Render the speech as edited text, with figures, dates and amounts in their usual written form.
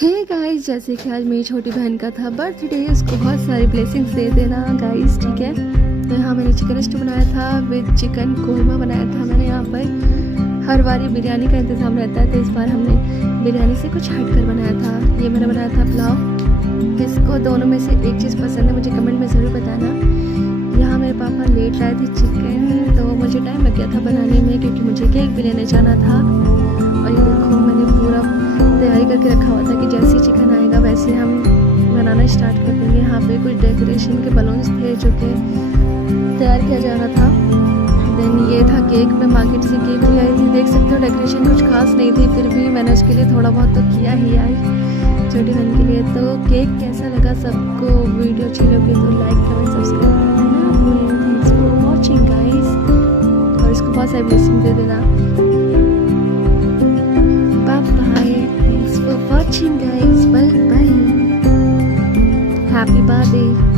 Hey guys, जैसे कि आज मेरी छोटी बहन का था बर्थडे, उसको बहुत सारी ब्लेसिंग्स दे देना गाइस, ठीक है। तो यहाँ मैंने चिकन स्टू बनाया था विद चिकन कोरमा बनाया था मैंने। यहाँ पर हर बार बिरयानी का इंतज़ाम रहता है, तो इस बार हमने बिरयानी से कुछ हटकर बनाया था। ये मैंने बनाया था पुलाव। इसको दोनों में से एक चीज़ पसंद है, मुझे कमेंट में ज़रूर बताना। यहाँ मेरे पापा लेट लाए थे चिकन, तो मुझे टाइम लग गया था बनाने में, क्योंकि मुझे केक भी लेने जाना था। और ये देखो, मैंने पूरा तैयारी करके रखा हुआ था कि जैसे ही चिकन आएगा वैसे हम बनाना स्टार्ट कर देंगे। यहाँ पे कुछ डेकोरेशन के बलून्स थे जो कि तैयार किया जाना था। देन ये था केक, मैं मार्केट से केक ले आई थी। देख सकते हो डेकोरेशन कुछ खास नहीं थी, फिर भी मैंने उसके लिए थोड़ा बहुत तो किया ही यार, छोटी बहन के लिए। तो केक कैसा लगा सबको, वीडियो अच्छी लगी तो लाइक कमेंट सब्सक्राइब करना। थैंक्स फॉर वॉचिंग गाइस, और इसको बहुत सारी ब्लेसिंग दे देना। Watching guys, bye bye, happy birthday.